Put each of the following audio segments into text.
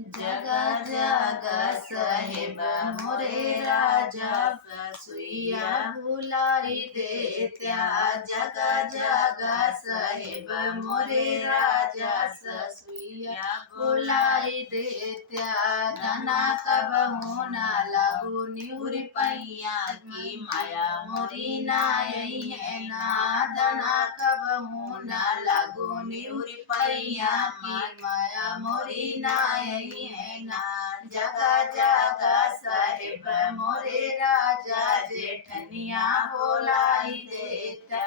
जगा जगा साहेब मोरे राजा सुइया भुलाई देत्या। जगा जगा साहेब मोरे राजा सुइया भुलाई देत्या। धना कबहू न लागू निउरी पैया की माया मोरी नाई है ना। धना कबहू न लागू निउरी पैया की माया मोरी नाई है ना। जगा जगा साहेब मोरे राजा जेठनिया बोलाई देता।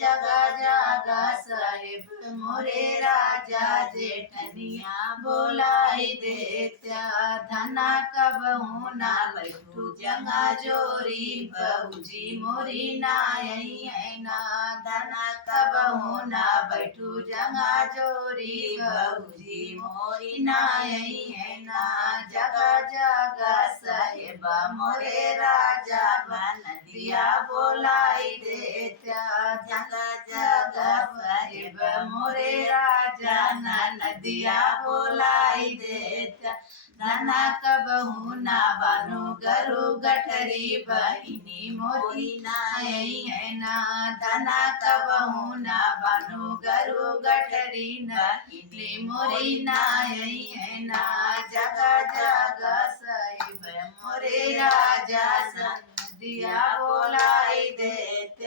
जगा जगा साहेब मोरे राजा जेठनिया बोलाई देता। धना कबहू ना बैठू जंगा जोरी बहुजी मोरी नाई है ना। धना कबहू ना बैठू जंगा जोरी बहुजी मोरी नाई है ना। जगा जगा साहेब मोरे राजा नदिया बोलाई देता। जगा जगा साहेब मोरे राजा नदिया बोलाई देता। धना कबहू ना बानू गरु गठरी बहिनी मोरी नाई है ना। धना कबहू ना बानू गरु गठरी नहिनी मोरी नाई है ना। जगा जगा साहेब मोरे राजा नदिया बोलाई देते।